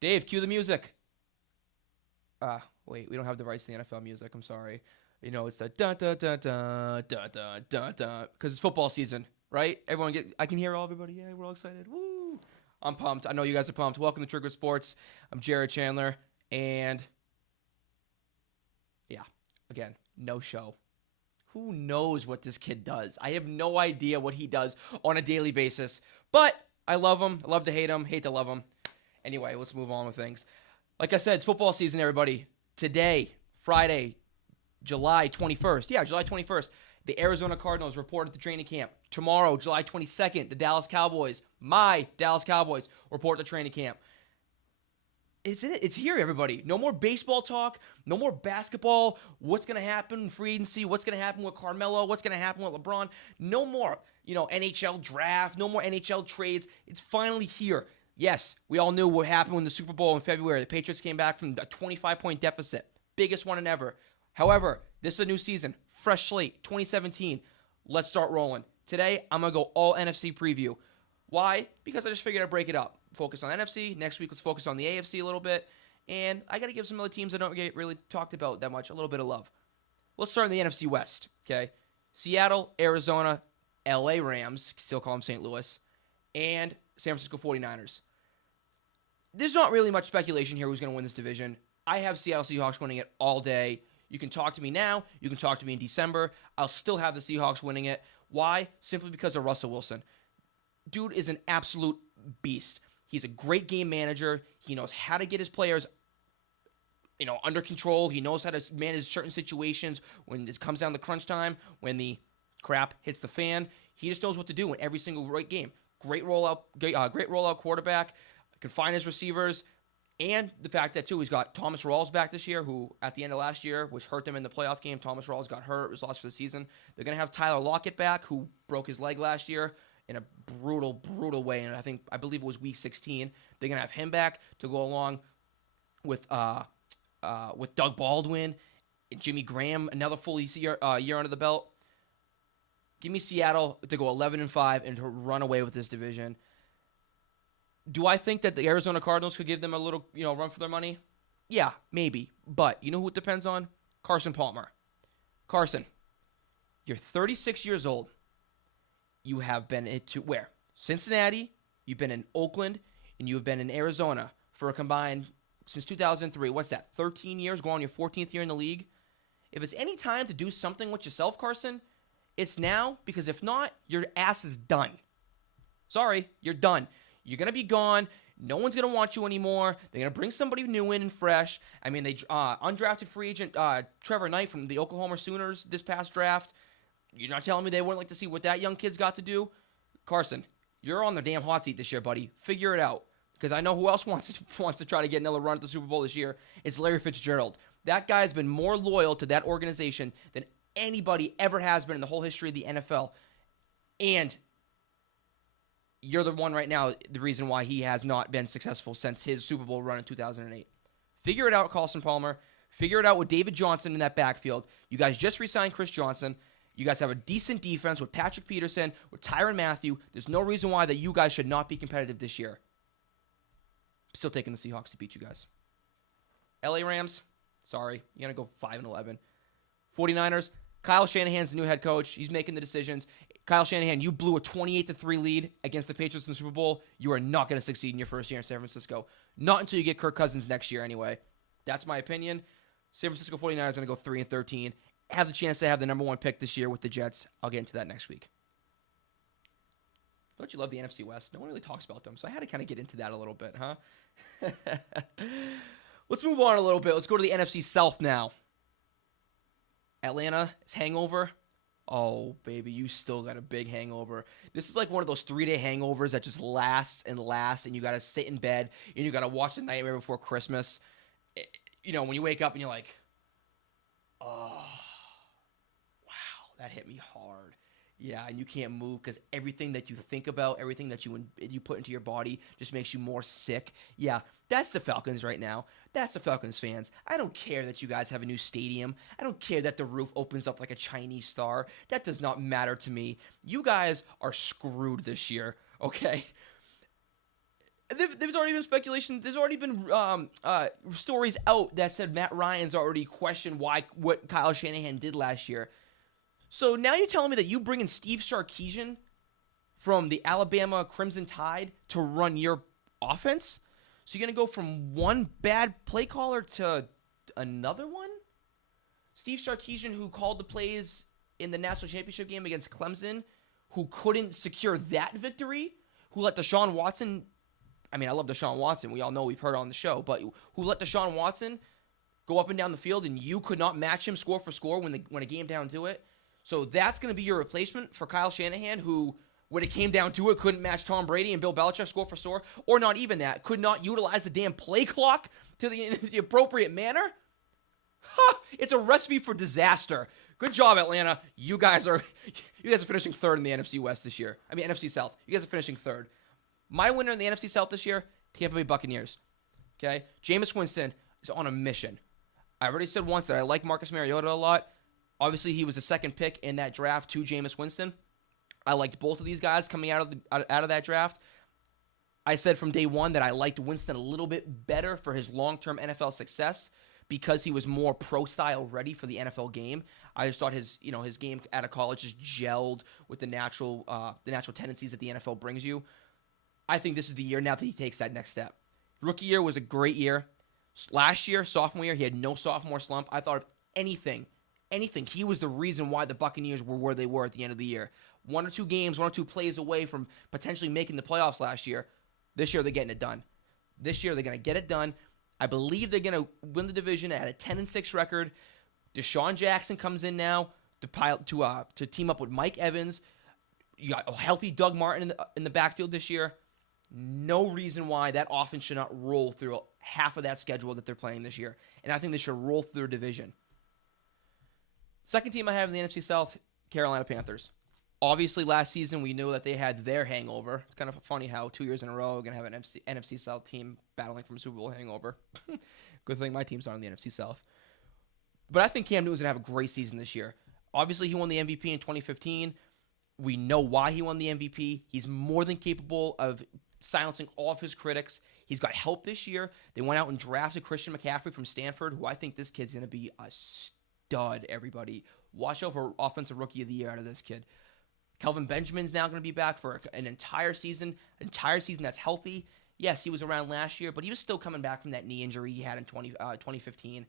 Dave, cue the music. Wait, we don't have the rights to the NFL music. I'm sorry. You know, it's the dun dun dun dun dun dun dun dun because it's football season, right? I can hear everybody. Yeah, we're all excited. Woo! I'm pumped. I know you guys are pumped. Welcome to Trigger Sports. I'm Jared Chandler, and yeah, again, no show. Who knows what this kid does? I have no idea what he does on a daily basis, but I love him. I love to hate him, hate to love him. Anyway, let's move on with things. Like I said, it's football season, everybody. Today, Friday, July 21st. Yeah, July 21st. The Arizona Cardinals report at the training camp. Tomorrow, July 22nd, the Dallas Cowboys, my Dallas Cowboys, report to training camp. It's here, everybody. No more baseball talk. No more basketball. What's going to happen in free agency? What's going to happen with Carmelo? What's going to happen with LeBron? No more, NHL draft. No more NHL trades. It's finally here. Yes, we all knew what happened in the Super Bowl in February. The Patriots came back from a 25-point deficit. Biggest one in ever. However, this is a new season. Fresh slate. 2017. Let's start rolling. Today, I'm going to go all NFC preview. Why? Because I just figured I'd break it up. Focus on NFC. Next week, let's focus on the AFC a little bit. And I got to give some other teams I don't get really talked about that much a little bit of love. Let's start in the NFC West, okay? Seattle, Arizona, LA Rams, still call them St. Louis, and San Francisco 49ers. There's not really much speculation here who's going to win this division. I have Seattle Seahawks winning it all day. You can talk to me now. You can talk to me in December. I'll still have the Seahawks winning it. Why? Simply because of Russell Wilson. Dude is an absolute beast. He's a great game manager. He knows how to get his players, under control. He knows how to manage certain situations when it comes down to crunch time, when the crap hits the fan. He just knows what to do in every single right game. Great rollout quarterback. Can find his receivers. And the fact that, too, he's got Thomas Rawls back this year, who at the end of last year, which hurt them in the playoff game. Thomas Rawls got hurt, was lost for the season. They're going to have Tyler Lockett back, who broke his leg last year in a brutal, brutal way. And I believe it was week 16. They're going to have him back to go along with Doug Baldwin, and Jimmy Graham, another full year under the belt. Give me Seattle to go 11-5 and to run away with this division. Do I think that the Arizona Cardinals could give them a little, run for their money? Yeah, maybe. But you know who it depends on? Carson Palmer. Carson, you're 36 years old. You have been into where? Cincinnati, you've been in Oakland, and you've been in Arizona for a combined, since 2003, what's that, 13 years, going on your 14th year in the league? If it's any time to do something with yourself, Carson, it's now, because if not, your ass is done. Sorry, you're done. You're going to be gone. No one's going to want you anymore. They're going to bring somebody new in and fresh. I mean, they undrafted free agent Trevor Knight from the Oklahoma Sooners this past draft. You're not telling me they wouldn't like to see what that young kid's got to do? Carson, you're on the damn hot seat this year, buddy. Figure it out. Because I know who else wants to try to get another run at the Super Bowl this year. It's Larry Fitzgerald. That guy's been more loyal to that organization than anybody ever has been in the whole history of the NFL. And you're the one right now, the reason why he has not been successful since his Super Bowl run in 2008. Figure it out, Carson Palmer. Figure it out with David Johnson in that backfield. You guys just re-signed Chris Johnson. You guys have a decent defense with Patrick Peterson, with Tyrann Mathieu. There's no reason why that you guys should not be competitive this year. Still taking the Seahawks to beat you guys. LA Rams, sorry. You're going to go 5-11. 49ers, Kyle Shanahan's the new head coach. He's making the decisions. Kyle Shanahan, you blew a 28-3 lead against the Patriots in the Super Bowl. You are not going to succeed in your first year in San Francisco. Not until you get Kirk Cousins next year anyway. That's my opinion. San Francisco 49ers are going to go 3-13. Have the chance to have the number one pick this year with the Jets. I'll get into that next week. Don't you love the NFC West? No one really talks about them, so I had to kind of get into that a little bit, huh? Let's move on a little bit. Let's go to the NFC South now. Atlanta is hangover. Oh, baby, you still got a big hangover. This is like one of those 3-day hangovers that just lasts, and you got to sit in bed, and you got to watch The Nightmare Before Christmas. When you wake up and you're like, oh, wow, that hit me hard. Yeah, and you can't move because everything that you think about, everything that you put into your body just makes you more sick. Yeah, that's the Falcons right now. That's the Falcons fans. I don't care that you guys have a new stadium. I don't care that the roof opens up like a Chinese star. That does not matter to me. You guys are screwed this year, okay? There's already been speculation. There's already been stories out that said Matt Ryan's already questioned what Kyle Shanahan did last year. So now you're telling me that you bring in Steve Sarkisian from the Alabama Crimson Tide to run your offense? So you're going to go from one bad play caller to another one? Steve Sarkisian, who called the plays in the national championship game against Clemson, who couldn't secure that victory, who let Deshaun Watson... I mean, I love Deshaun Watson. We all know, we've heard on the show. But who let Deshaun Watson go up and down the field and you could not match him score for score when it came down to it? So that's going to be your replacement for Kyle Shanahan, who, when it came down to it, couldn't match Tom Brady and Bill Belichick score for score, or not even that, could not utilize the damn play clock to the appropriate manner? It's a recipe for disaster. Good job, Atlanta. You guys are finishing third in the NFC West this year. I mean, NFC South. You guys are finishing third. My winner in the NFC South this year, Tampa Bay Buccaneers. Okay? Jameis Winston is on a mission. I already said once that I like Marcus Mariota a lot. Obviously, he was the second pick in that draft to Jameis Winston. I liked both of these guys coming out of that draft. I said from day one that I liked Winston a little bit better for his long-term NFL success because he was more pro-style ready for the NFL game. I just thought his game out of college just gelled with the natural tendencies that the NFL brings you. I think this is the year now that he takes that next step. Rookie year was a great year. Last year, sophomore year, he had no sophomore slump. I thought if anything, he was the reason why the Buccaneers were where they were at the end of the year. One or two plays away from potentially making the playoffs last year. This year, they're getting it done. This year, they're going to get it done. I believe they're going to win the division at a 10-6 record. Deshaun Jackson comes in now to team up with Mike Evans. You got a healthy Doug Martin in the backfield this year. No reason why that offense should not roll through half of that schedule that they're playing this year. And I think they should roll through their division. Second team I have in the NFC South, Carolina Panthers. Obviously, last season we knew that they had their hangover. It's kind of funny how 2 years in a row we're going to have an NFC South team battling from a Super Bowl hangover. Good thing my team's not in the NFC South. But I think Cam Newton's going to have a great season this year. Obviously, he won the MVP in 2015. We know why he won the MVP. He's more than capable of silencing all of his critics. He's got help this year. They went out and drafted Christian McCaffrey from Stanford, who I think this kid's going to be a stud, everybody. Watch out for Offensive Rookie of the Year out of this kid. Kelvin Benjamin's now going to be back for an entire season that's healthy. Yes, he was around last year, but he was still coming back from that knee injury he had in 2015.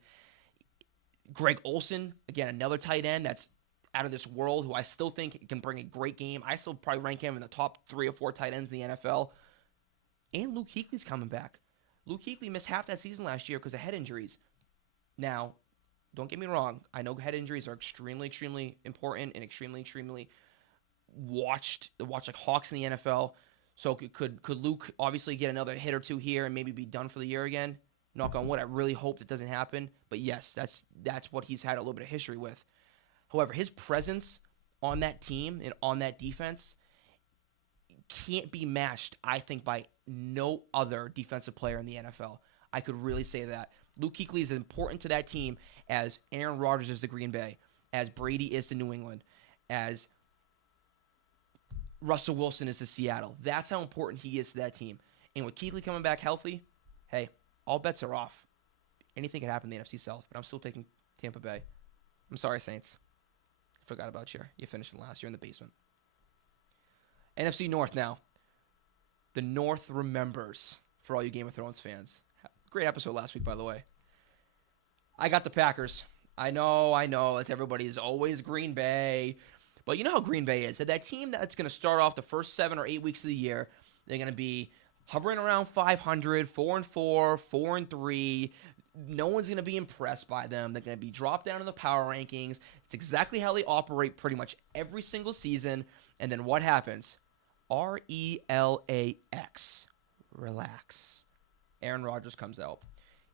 Greg Olsen, again, another tight end that's out of this world, who I still think can bring a great game. I still probably rank him in the top 3 or 4 tight ends in the NFL. And Luke Kuechly's coming back. Luke Kuechly missed half that season last year because of head injuries. Now, don't get me wrong. I know head injuries are extremely, extremely important and extremely, extremely watched like hawks in the NFL. So could Luke obviously get another hit or two here and maybe be done for the year again? Knock on wood. I really hope that doesn't happen. But yes, that's what he's had a little bit of history with. However, his presence on that team and on that defense can't be matched, I think, by no other defensive player in the NFL. I could really say that. Luke Kuechly is as important to that team as Aaron Rodgers is to Green Bay, as Brady is to New England, as Russell Wilson is to Seattle. That's how important he is to that team. And with Kuechly coming back healthy, hey, all bets are off. Anything can happen in the NFC South, but I'm still taking Tampa Bay. I'm sorry, Saints. Forgot about you. You finished last. You're in the basement. NFC North now. The North remembers, for all you Game of Thrones fans. Great episode last week, by the way. I got the Packers. I know. It's everybody's always Green Bay. But you know how Green Bay is. That team that's going to start off the first 7 or 8 weeks of the year, they're going to be hovering around 500, 4-4, 4-3. No one's going to be impressed by them. They're going to be dropped down in the power rankings. It's exactly how they operate pretty much every single season. And then what happens? RELAX. Relax. Aaron Rodgers comes out.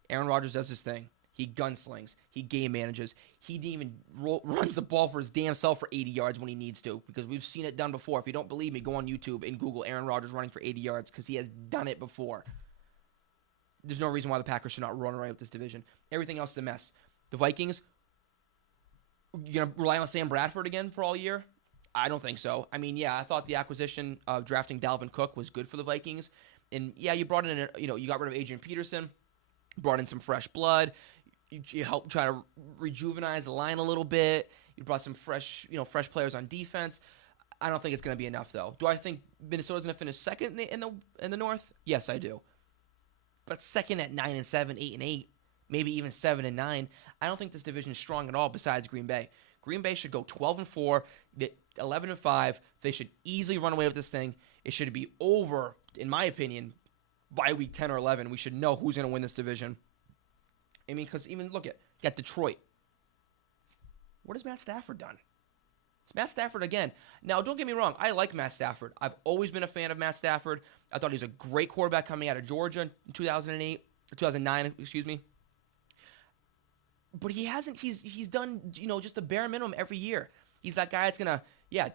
Aaron Rodgers does his thing. He gunslings. He game manages. He even runs the ball for his damn self for 80 yards when he needs to, because we've seen it done before. If you don't believe me, go on YouTube and Google Aaron Rodgers running for 80 yards, because he has done it before. There's no reason why the Packers should not run away with this division. Everything else is a mess. The Vikings, you going to rely on Sam Bradford again for all year? I don't think so. I mean, yeah, I thought the acquisition of drafting Dalvin Cook was good for the Vikings. And yeah, you brought in, you got rid of Adrian Peterson, brought in some fresh blood. You helped try to rejuvenize the line a little bit. You brought some fresh players on defense. I don't think it's going to be enough, though. Do I think Minnesota's going to finish second in the North? Yes, I do. But second at 9-7, 8-8, maybe even 7-9. I don't think this division is strong at all. Besides Green Bay, Green Bay should go 12-4, 11-5. They should easily run away with this thing. It should be over, in my opinion, by week 10 or 11. We should know who's going to win this division. I mean, because even look at you got Detroit. What has Matt Stafford done? It's Matt Stafford again. Now, don't get me wrong. I like Matt Stafford. I've always been a fan of Matt Stafford. I thought he was a great quarterback coming out of Georgia in 2009, excuse me. But he hasn't. He's done, just the bare minimum every year. He's that guy that's going to,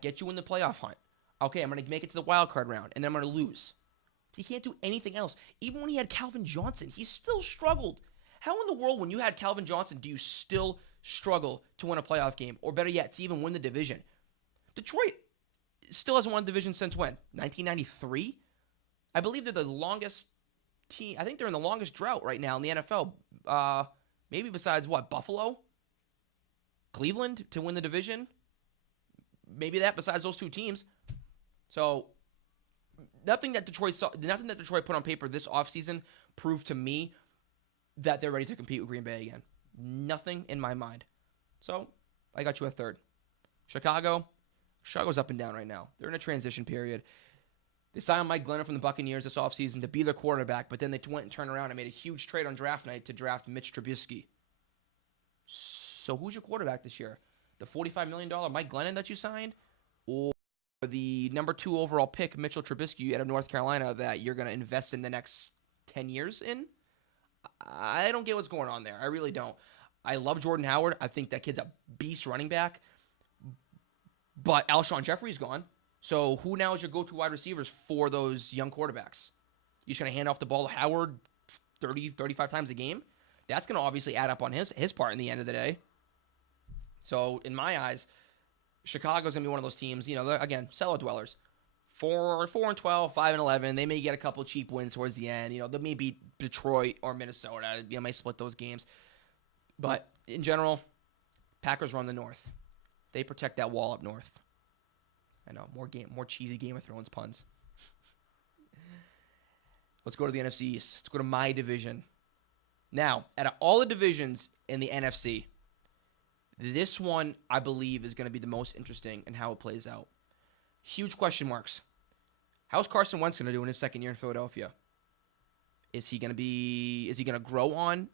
get you in the playoff hunt. Okay, I'm going to make it to the wild card round, and then I'm going to lose. He can't do anything else. Even when he had Calvin Johnson, he still struggled. How in the world, when you had Calvin Johnson, do you still struggle to win a playoff game? Or better yet, to even win the division? Detroit still hasn't won a division since when? 1993? I believe they're the longest team. I think they're in the longest drought right now in the NFL. Maybe besides what? Buffalo? Cleveland to win the division? Maybe that besides those two teams. So, nothing that Detroit put on paper this offseason proved to me that they're ready to compete with Green Bay again. Nothing in my mind. So, I got you a third. Chicago's up and down right now. They're in a transition period. They signed Mike Glennon from the Buccaneers this offseason to be their quarterback, but then they went and turned around and made a huge trade on draft night to draft Mitch Trubisky. So who's your quarterback this year? The $45 million Mike Glennon that you signed? Or the number 2 overall pick, Mitchell Trubisky out of North Carolina, that you're going to invest in the next 10 years in? I don't get what's going on there. I really don't. I love Jordan Howard. I think that kid's a beast running back. But Alshon Jeffrey's gone. So who now is your go-to wide receivers for those young quarterbacks? You're just going to hand off the ball to Howard 30, 35 times a game? That's going to obviously add up on his part in the end of the day. So in my eyes, Chicago's going to be one of those teams, again, cellar dwellers. 4-12, 5-11. They may get a couple cheap wins towards the end. They may beat Detroit or Minnesota. They may split those games. But in general, Packers run the North. They protect that wall up north. I know, more cheesy Game of Thrones puns. Let's go to the NFC East. Let's go to my division. Now, out of all the divisions in the NFC, this one, I believe, is going to be the most interesting in how it plays out. Huge question marks. How's Carson Wentz going to do in his second year in Philadelphia? Is he going to grow on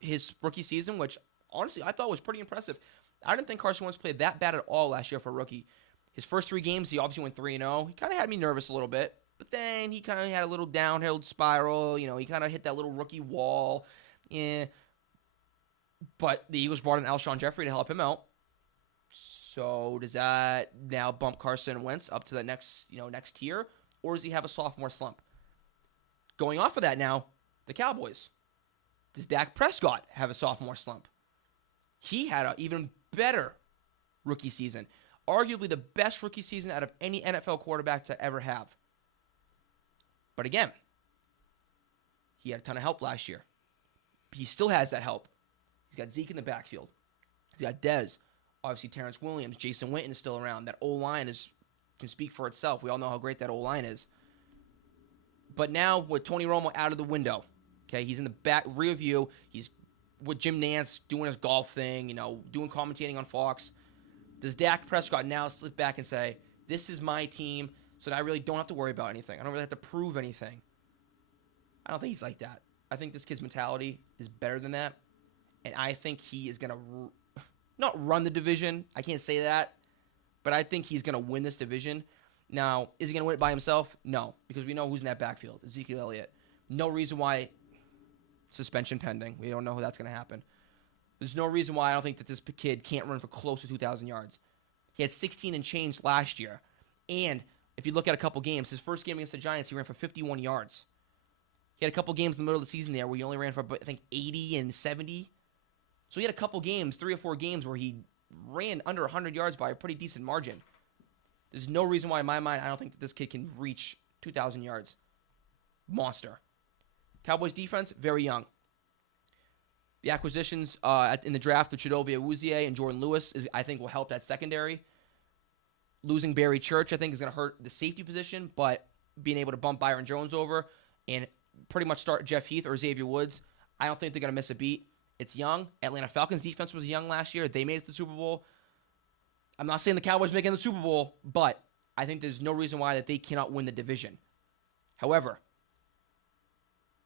his rookie season, which honestly I thought was pretty impressive. I didn't think Carson Wentz played that bad at all last year for a rookie. His first 3 games, he obviously went 3-0. He kind of had me nervous a little bit, but then he kind of had a little downhill spiral. He kind of hit that little rookie wall. Yeah. But the Eagles brought in Alshon Jeffrey to help him out. So does that now bump Carson Wentz up to the next tier, or does he have a sophomore slump? Going off of that now, the Cowboys. Does Dak Prescott have a sophomore slump? He had an even better rookie season. Arguably the best rookie season out of any NFL quarterback to ever have. But again, he had a ton of help last year. He still has that help. He's got Zeke in the backfield. He's got Dez. Obviously, Terrence Williams. Jason Witten is still around. That O-line can speak for itself. We all know how great that O-line is. But now, with Tony Romo out of the window, okay, he's in the back rear view. He's with Jim Nantz doing his golf thing, doing commentating on Fox. Does Dak Prescott now slip back and say, this is my team, so that I really don't have to worry about anything? I don't really have to prove anything. I don't think he's like that. I think this kid's mentality is better than that. And I think he is going to not run the division. I can't say that. But I think he's going to win this division. Now, is he going to win it by himself? No, because we know who's in that backfield. Ezekiel Elliott. No reason why suspension pending. We don't know how that's going to happen. There's no reason why I don't think that this kid can't run for close to 2,000 yards. He had 16 and change last year. And if you look at a couple games, his first game against the Giants, he ran for 51 yards. He had a couple games in the middle of the season there where he only ran for, I think, 80 and 70. So he had a couple games, 3 or 4 games, where he ran under 100 yards by a pretty decent margin. There's no reason why, in my mind, I don't think that this kid can reach 2,000 yards. monster. Cowboys defense, very young. The acquisitions in the draft with Chidobe Awuzie and Jordan Lewis, I think, will help that secondary. Losing Barry Church, I think, is going to hurt the safety position, but being able to bump Byron Jones over and pretty much start Jeff Heath or Xavier Woods, I don't think they're going to miss a beat. It's young. Atlanta Falcons defense was young last year. They made it to the Super Bowl. I'm not saying the Cowboys making the Super Bowl, but I think there's no reason why that they cannot win the division. However,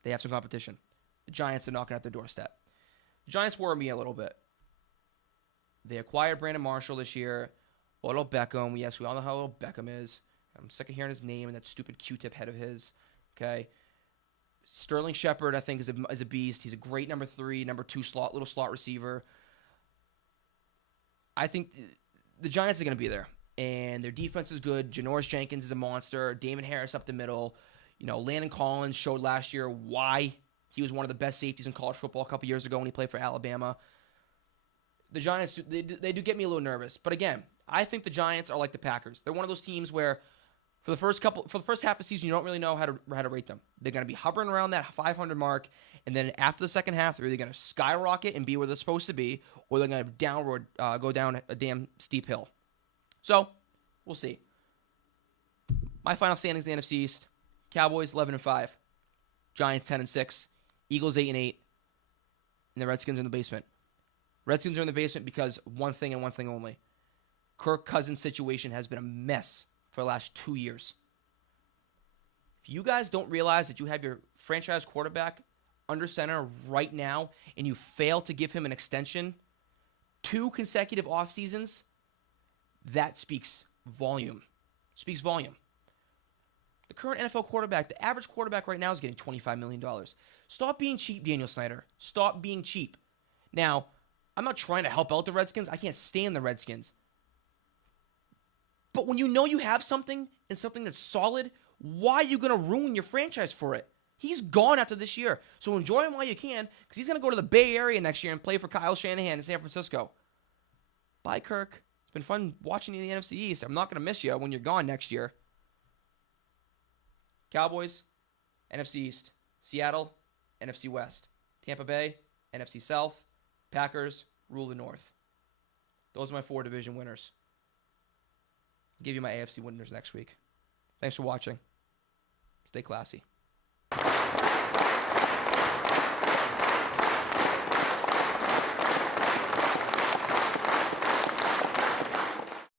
they have some competition. The Giants are knocking at their doorstep. The Giants worry me a little bit. They acquired Brandon Marshall this year. Odell Beckham. Yes, we all know how Odell Beckham is. I'm sick of hearing his name and that stupid Q-tip head of his. Okay. Sterling Shepard, I think, is a beast. He's a great number 3, number 2 little slot receiver. I think the Giants are going to be there. And their defense is good. Janoris Jenkins is a monster. Damon Harris up the middle. Landon Collins showed last year why he was one of the best safeties in college football a couple years ago when he played for Alabama. The Giants, they do get me a little nervous. But again, I think the Giants are like the Packers. They're one of those teams where for the first half of the season, you don't really know how to rate them. They're going to be hovering around that 500 mark, and then after the second half, they're either going to skyrocket and be where they're supposed to be, or they're going to go down a damn steep hill. So, we'll see. My final standings in the NFC East: Cowboys 11-5, Giants 10-6, Eagles 8-8, and the Redskins are in the basement. Redskins are in the basement because one thing and one thing only: Kirk Cousins' situation has been a mess for the last 2 years. If you guys don't realize that you have your franchise quarterback under center right now and you fail to give him an extension 2 consecutive off seasons, that speaks volume. Speaks volume. The current NFL quarterback, the average quarterback right now is getting $25 million. Stop being cheap, Daniel Snyder. Stop being cheap. Now, I'm not trying to help out the Redskins. I can't stand the Redskins. But when you know you have something and something that's solid, why are you going to ruin your franchise for it? He's gone after this year. So enjoy him while you can, because he's going to go to the Bay Area next year and play for Kyle Shanahan in San Francisco. Bye, Kirk. It's been fun watching you in the NFC East. I'm not going to miss you when you're gone next year. Cowboys, NFC East. Seattle, NFC West. Tampa Bay, NFC South. Packers, rule the North. Those are my 4 division winners. I'll give you my AFC winners next week. Thanks for watching. Stay classy.